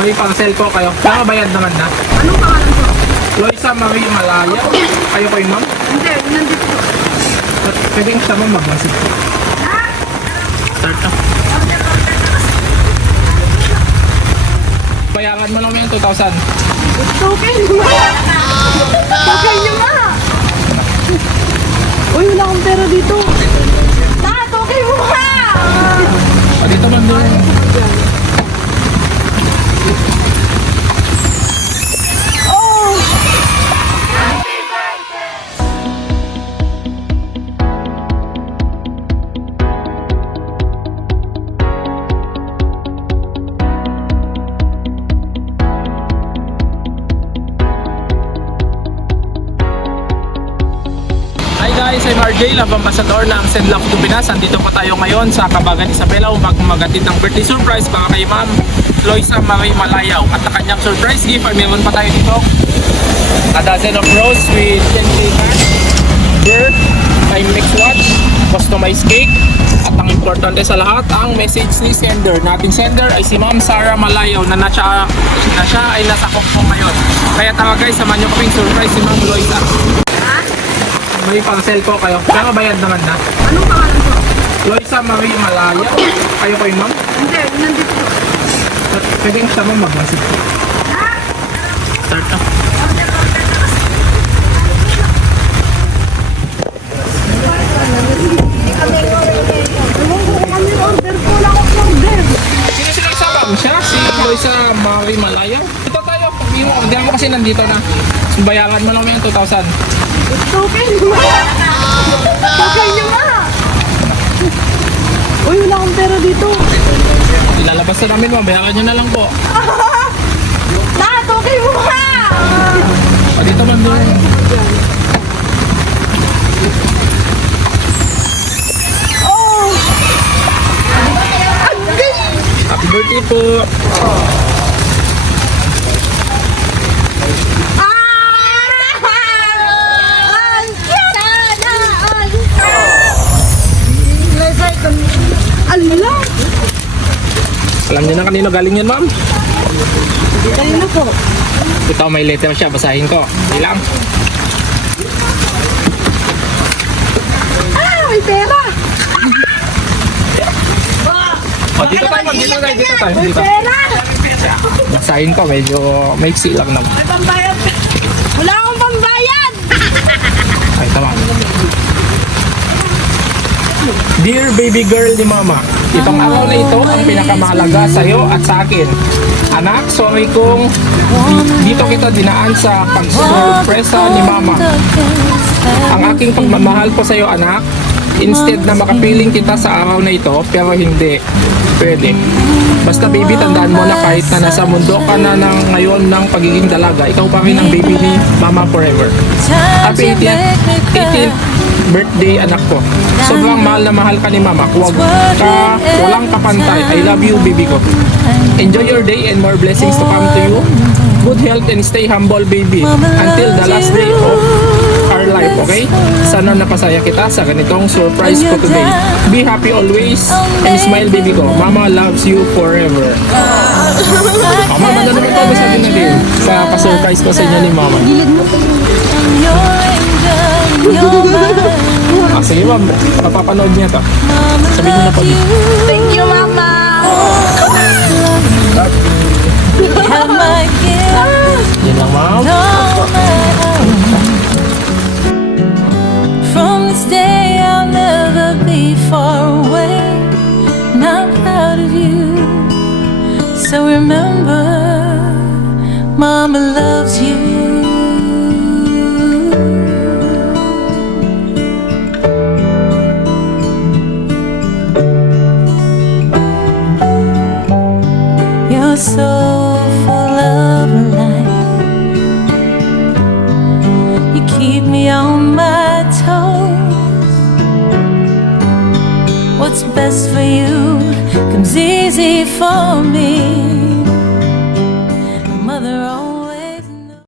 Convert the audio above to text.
May pang-sell po kayo. Kaya bayad naman na. Anong pangalan po? Loisa Marie Malaya. Kayo po yung ma'am? Hindi, nandito po. Pwede yung sama mag-message. Start na. Bayaran mo lang yung 2,000. Token mo! Token nyo nga! Uy, wala akong pera dito. Token mo nga! Dito man doon. Oh! Hi guys, I'm RJ, Love Ambassador ng Senlak to Pinas. Andito po tayo ngayon sa Kabagan Isabela upang magatid ng birthday surprise para kay Ma'am Loisa Marie Malayaw. At ang kanyang surprise gift ay meron pa tayo dito a dozen of rose with 10 match, beer, time mix watch, customized cake. At ang importante sa lahat, ang message ni sender. Nating sender ay si Ma'am Sarah Malayaw na siya ay nasa Hong Kong ngayon. Kaya tama guys, samahan nyo kaming surprise si Ma'am Loisa. May pang-sell po kayo. Kaya bayad naman na. Anong pangalan po? Loisa Marie Malaya. Kayo po yung ma'am? Hindi, nandito po. Pwede yung sama mag-message. Start na. Order po lang ako order. Sino silang sama? Siya? Si Loisa Marie Malaya? Ito tayo. Hindi ako kasi nandito na. So, bayaran mo lang yung 2,000. Token mo! Token nyo nga! Uy, wala akong pera dito. Ilalabas na namin, bayaran nyo na lang po. Token mo nga! Dito man doon. Oh! Happy birthday po. Alila! Alam niyo na kanino galing yan, ma'am? Kanina po. Ito, may letter siya. Basahin ko. Ilang? May pera! O, dito tayo, ma'am. Dito tayo. Dito tayo. May Dito. pera! Basahin ko. Medyo maiksi lang naman. May pambayad! Wala akong pambayad! Ay, tama. Dear baby girl ni mama, itong araw na ito ang pinakamahalaga sa iyo at sa akin. Anak, sorry kung dito kita dinaan sa pagsurpresa ni mama. Ang aking pagmamahal po sa iyo, anak. Instead na makapiling kita sa araw na ito, pero hindi pwede. Basta baby, tandaan mo na kahit na nasa mundo ka na ngayon ng pagiging dalaga, ikaw pa rin ang baby ni mama forever. Happy 18th birthday, anak ko. Sobrang mahal na mahal ka ni mama. Walang kapantay. I love you, baby ko. Enjoy your day and more blessings to come to you. Good health and stay humble, baby. Until the last day of our life, okay? Sana napasaya kita sa ganitong surprise ko today. Be happy always and smile, baby ko. Mama loves you forever. Mama, ano naman ito sabihin natin sa pa-surprise ko sa inyo ni mama? Sige ma'am, napapanood niya ito. Sabihin niyo na po dito. Thank you, Mama! Yan lang ma'am. From this day I'll never be far away, and I'm proud of you. So remember, Mama loves you. You're so full of life. You keep me on my toes. What's best for you comes easy for me. Mother